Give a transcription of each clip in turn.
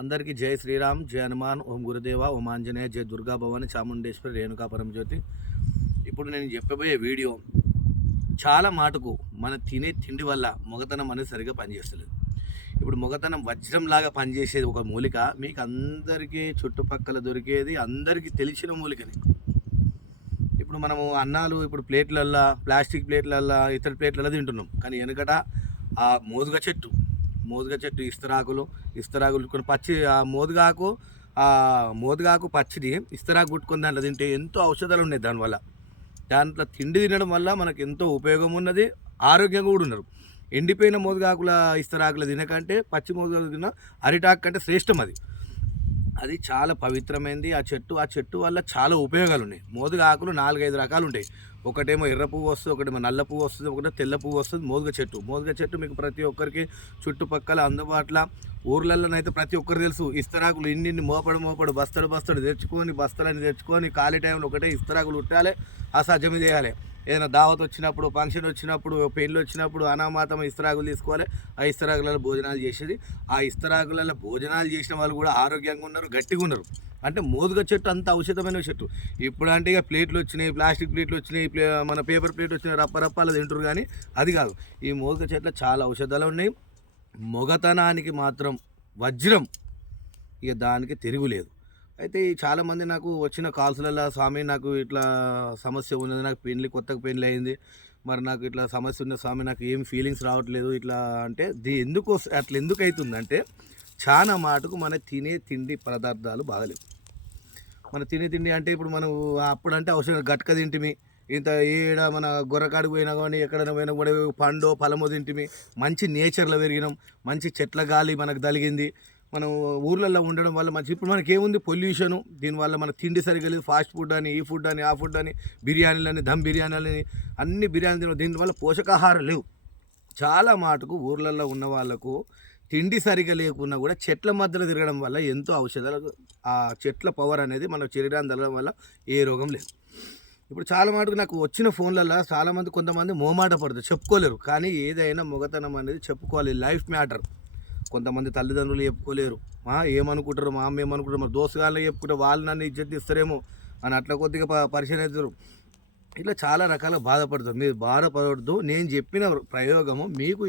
అందరికీ జై శ్రీరామ్ జై హనుమాన్ ఓం గురుదేవ ఓం ఆంజనేయ జై దుర్గా భవాని చాముండేశ్వరి రేణుకా పరంజ్యోతి ఇప్పుడు నేను చెప్పబోయే వీడియో చాలా మాటకు మన తినే తిండి వల్ల మొగతనం అనేది సరిగా పనిచేస్తలేదు. ఇప్పుడు మొగతనం వజ్రంలాగా పనిచేసేది ఒక మూలిక మీకు అందరికీ చుట్టుపక్కల దొరికేది అందరికీ తెలిసిన మూలికని. ఇప్పుడు మనము అన్నాలు ఇప్పుడు ప్లేట్లల్లో ప్లాస్టిక్ ప్లేట్లల్లో ఇతర ప్లేట్లలో తింటున్నాం. కానీ వెనుకట ఆ మోదుగ చెట్టు. మోదుగ చెట్టు ఇస్తరాకులు ఇస్తరాకులు కొన్ని పచ్చి ఆ మోదుగాకు ఆ మోదుగాకు పచ్చిది ఇస్తరాకు కుట్టుకొని దాంట్లో తింటే ఎంతో ఔషధాలు ఉన్నాయి దానివల్ల దాంట్లో తిండి తినడం వల్ల మనకు ఎంతో ఉపయోగం ఉన్నది ఆరోగ్యంగా కూడా ఉన్నారు. ఎండిపోయిన మోదుగాకుల ఇస్తరాకుల తినకంటే పచ్చి మోదుగాకులు తిన్న అరిటాకు కంటే శ్రేష్టం అది. అది చాలా పవిత్రమైనది ఆ చెట్టు ఆ చెట్టు వల్ల చాలా ఉపయోగాలు ఉన్నాయి. మోదుగాకులు నాలుగైదు రకాలు ఉంటాయి. ఒకటేమో ఎర్ర పువ్వు వస్తుంది ఒకటేమో నల్ల పువ్వు వస్తుంది ఒకటే తెల్ల పువ్వు వస్తుంది మోదుగ చెట్టు. మోదుగ చెట్టు మీకు ప్రతి ఒక్కరికి చుట్టుపక్కల అందుబాటులో ఊర్లలోనైతే ప్రతి ఒక్కరు తెలుసు ఇస్తరాకులు ఇన్ని మోపడు మోపడు బస్తడు బస్తడు తెచ్చుకొని బస్తలని తెచ్చుకొని ఖాళీ టైంలో ఒకటే ఇస్తరాకులు ఉట్టాలి అసాధ్యం చేయాలి. ఏదైనా దావత్ వచ్చినప్పుడు ఫంక్షన్ వచ్చినప్పుడు పెళ్ళి వచ్చినప్పుడు అనామాతం ఇస్తరాకులు తీసుకోవాలి. ఆ ఇస్తరాకులలో భోజనాలు చేసేది ఆ ఇస్తరాకులలో భోజనాలు చేసిన వాళ్ళు కూడా ఆరోగ్యంగా ఉన్నారు గట్టిగా ఉన్నారు. అంటే మోదుగ చెట్టు అంత ఔషధమైన చెట్టు. ఇప్పుడు అంటే ఇక ప్లేట్లు వచ్చినాయి ప్లాస్టిక్ ప్లేట్లు వచ్చినాయి ప్లే మన పేపర్ ప్లేట్ వచ్చినాయి రప్ప రప్పాలు తింటారు కానీ అది కాదు. ఈ మోదుగ చెట్ల చాలా ఔషధాలు ఉన్నాయి. మొగతనానికి మాత్రం వజ్రం. ఇక దానికి తిరుగులేదు అయితే చాలామంది నాకు వచ్చిన కాల్స్లలో స్వామి నాకు ఇట్లా సమస్య ఉన్నది నాకు పెళ్ళి కొత్తగా పెళ్ళి అయింది. మరి నాకు ఇట్లా సమస్య ఉన్న స్వామి నాకు ఏం ఫీలింగ్స్ రావట్లేదు. ఇట్లా అంటే దీ ఎందుకు అట్లా ఎందుకు అవుతుందంటే చాలా మాటకు మన తినే తిండి పదార్థాలు బాగలేవు. మన తినే తిండి అంటే ఇప్పుడు మనం అప్పుడంటే అవసరం గట్క తింటిమి. ఇంత ఏడ మన గొర్రకాడికి పోయినా కానీ ఎక్కడైనా పోయినా కూడా పండు పలము తింటిమి. మంచి నేచర్లో పెరిగినాం. మంచి చెట్ల గాలి మనకు తలిగింది మనం ఊర్లలో ఉండడం వల్ల మంచి ఇప్పుడు మనకి ఏముంది పొల్యూషను దీనివల్ల మన తిండి సరిగా లేదు. ఫాస్ట్ ఫుడ్ అని ఈ ఫుడ్ అని ఆ ఫుడ్ అని బిర్యానీలని దమ్ బిర్యానీలని అన్ని బిర్యానీ తినడం. దీనివల్ల పోషకాహారం లేవు. చాలా మాటకు ఊర్లలో ఉన్న వాళ్ళకు తిండి సరిగా లేకున్నా కూడా చెట్ల మధ్యలో తిరగడం వల్ల ఎంతో ఔషధాలు ఆ చెట్ల పవర్ అనేది మన శరీరాన్ని తగ్గడం వల్ల ఏ రోగం లేదు. ఇప్పుడు చాలా మటుకు నాకు వచ్చిన ఫోన్లలో చాలామంది కొంతమంది మోమాట పడుతుంది చెప్పుకోలేరు. కానీ ఏదైనా మొగతనం అనేది చెప్పుకోవాలి. లైఫ్ మ్యాటర్ కొంతమంది తల్లిదండ్రులు చెప్పుకోలేరు. మా ఏమనుకుంటారు మా అమ్మ ఏమనుకుంటారు మరి దోసగాళ్ళు చెప్పుకుంటే వాళ్ళు నన్ను ఇజ్జత్ ఇస్తారేమో అని అట్లా కొద్దిగా ప- పరిచయం అవుతారు ఇట్లా చాలా రకాల బాధపడుతుంది మీరు బాధపడద్దు. నేను చెప్పిన ప్రయోగము మీకు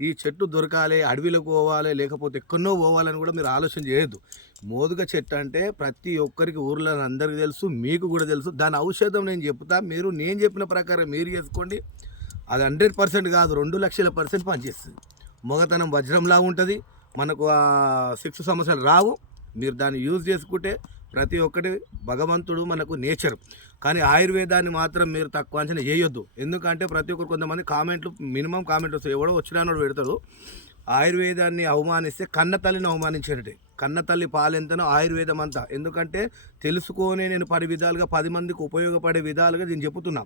ఈ చెట్టు దొరకాలి అడవిలోకి పోవాలి లేకపోతే ఎక్కడో పోవాలని కూడా మీరు ఆలోచన చేయొద్దు. మోదుగ చెట్టు అంటే ప్రతి ఒక్కరికి ఊర్లో అందరికీ తెలుసు మీకు కూడా తెలుసు. దాని ఔషధం నేను చెప్తా మీరు నేను చెప్పిన ప్రకారం మీరు చేసుకోండి. అది హండ్రెడ్ పర్సెంట్ కాదు రెండు లక్షల పర్సెంట్ పనిచేస్తుంది. మొగతనం వజ్రంలా ఉంటుంది మనకు ఆ సిక్స్ సమస్యలు రావు. మీరు దాన్ని యూజ్ చేసుకుంటే ప్రతి ఒక్కటి భగవంతుడు మనకు నేచర్. కానీ ఆయుర్వేదాన్ని మాత్రం మీరు తక్కువ అంచనా చేయొద్దు ఎందుకంటే ప్రతి ఒక్కరు కొంతమంది కామెంట్లు మినిమం కామెంట్ వస్తాయి ఎవడో వచ్చినాడు పెడతాడు. ఆయుర్వేదాన్ని అవమానిస్తే కన్న తల్లిని అవమానించినట్టే కన్న తల్లి పాలెంతనో ఆయుర్వేదం అంతా ఎందుకంటే తెలుసుకొని నేను పది విధాలుగా పది మందికి ఉపయోగపడే విధాలుగా నేను చెబుతున్నా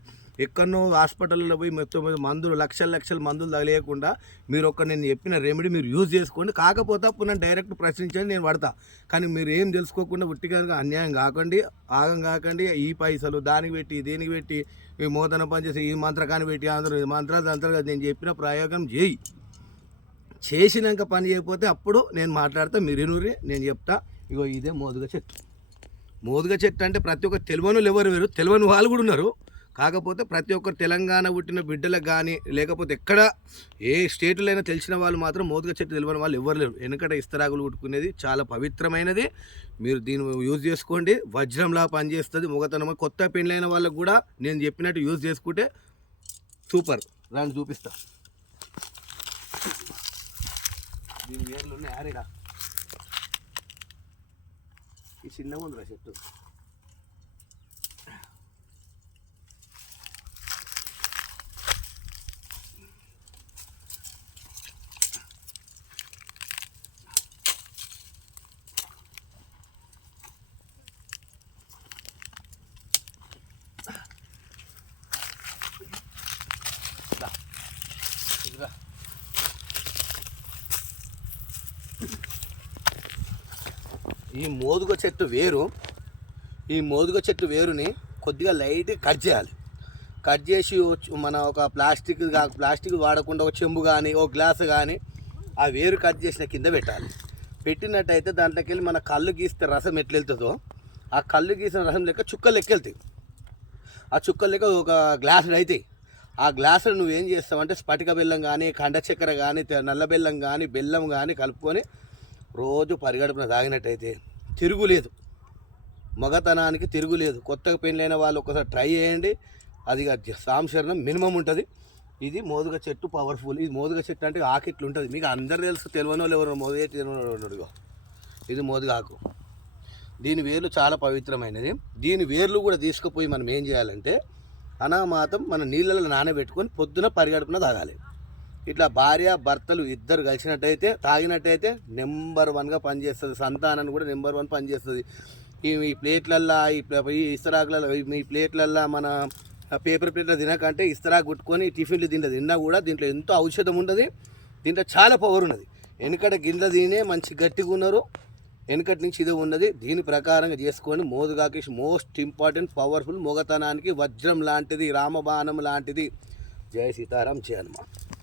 ఎక్కడనో హాస్పిటల్లో పోయి మొత్తం మందులు లక్షల లక్షల మందులు తగలేయకుండా మీరు ఒక నేను చెప్పిన రెమెడీ మీరు యూజ్ చేసుకోండి. కాకపోతే అప్పుడు నేను డైరెక్ట్ ప్రశ్నించండి నేను పడతా. కానీ మీరు ఏం తెలుసుకోకుండా ఉట్టిగా అన్యాయం కాకండి ఆగం కాకండి. ఈ పైసలు దానికి పెట్టి దీనికి పెట్టి ఈ మోదన పనిచేసి ఈ మంత్రకాన్ని పెట్టి అందరూ మంత్రాలు అంతర్గత నేను చెప్పిన ప్రయోగం చేయి. చేసినాక పని చేయకపోతే అప్పుడు నేను మాట్లాడతా మీరు నేను చెప్తా. ఇగో ఇదే మోదుగ చెట్టు. మోదుగ చెట్టు అంటే ప్రతి ఒక్క తెలివను ఎవరు వేరు? తెలివని వాళ్ళు కూడా ఉన్నారు. కాకపోతే ప్రతి ఒక్కరు తెలంగాణ పుట్టిన బిడ్డలకు కానీ లేకపోతే ఎక్కడ ఏ స్టేట్లో అయినా తెలిసిన వాళ్ళు మాత్రం మోదుగ చెట్టు తెలియని వాళ్ళు ఎవరు లేరు. ఎందుకంటే ఇస్తరాకులు కుట్టుకునేది చాలా పవిత్రమైనది. మీరు దీన్ని యూజ్ చేసుకోండి. వజ్రంలా పనిచేస్తుంది మొగతనం కొత్త పెళ్ళైన వాళ్ళకు కూడా నేను చెప్పినట్టు యూజ్ చేసుకుంటే సూపర్. దాన్ని చూపిస్తాను దీని వేర్లు ఉన్నాయి ఆరేడా ఈ చిన్నగా ఉందిరా చెట్టు. ఈ మోదుగ చెట్టు వేరు. ఈ మోదుగ చెట్టు వేరుని కొద్దిగా లైట్ కట్ చేయాలి. కట్ చేసి మన ఒక ప్లాస్టిక్ ప్లాస్టిక్ వాడకుండా ఒక చెంబు కానీ ఒక గ్లాస్ కానీ ఆ వేరు కట్ చేసిన కింద పెట్టాలి. పెట్టినట్టయితే దాంట్లోకి వెళ్ళి మన కళ్ళు గీస్తే రసం ఎట్లా వెళ్తుందో ఆ కళ్ళు గీసిన రసం లెక్క చుక్కలు లెక్క వెళ్తాయి ఆ చుక్కలు లెక్క ఒక గ్లాసులు అవుతాయి ఆ గ్లాసులు నువ్వేం చేస్తావంటే స్ఫటిక బెల్లం కానీ కండ చక్కెర కానీ నల్ల బెల్లం కానీ బెల్లం కానీ కలుపుకొని రోజు పరిగెడుపున తాగినట్టయితే తిరుగులేదు. మగతనానికి తిరుగులేదు. కొత్తగా పెళ్ళైన వాళ్ళు ఒకసారి ట్రై చేయండి. అది సాంశరణం మినిమం ఉంటుంది. ఇది మోదుగ చెట్టు పవర్ఫుల్. ఇది మోదుగ చెట్టు అంటే ఆకిట్లు ఉంటుంది. మీకు అందరు తెలుసు తెలియని వాళ్ళు ఎవరు మోదుగ తెలియని ఇది మోదుగ ఆకు. దీని వేర్లు చాలా పవిత్రమైనది. దీని వేర్లు కూడా తీసుకుపోయి మనం ఏం చేయాలంటే అనామాతం మన నీళ్ళలో నానబెట్టుకొని పొద్దున పరిగడుపున తాగాలి. ఇట్లా భార్య భర్తలు ఇద్దరు కలిసినట్టయితే తాగినట్టయితే నెంబర్ వన్గా పనిచేస్తుంది. సంతానాన్ని కూడా నెంబర్ వన్ పనిచేస్తుంది. ఈ ఈ ప్లేట్లల్లో ఈ ఈ ఇస్తరాకులలో ఈ ప్లేట్లల్లో మన పేపర్ ప్లేట్లో తినకంటే ఇస్తరాకు కొట్టుకొని టిఫిన్లు తింటే తిన్నా కూడా దీంట్లో ఎంతో ఔషధం ఉన్నది. దీంట్లో చాలా పవర్ ఉన్నది. వెనుకట గిన్నె తినే మంచి గట్టిగా ఉన్నారు. వెనుకటి నుంచి ఇది ఉన్నది. దీని ప్రకారంగా చేసుకొని మోదుగాకేష్ మోస్ట్ ఇంపార్టెంట్ పవర్ఫుల్ మొగతనానికి వజ్రం లాంటిది రామబాణం లాంటిది. జయ సీతారాం జయ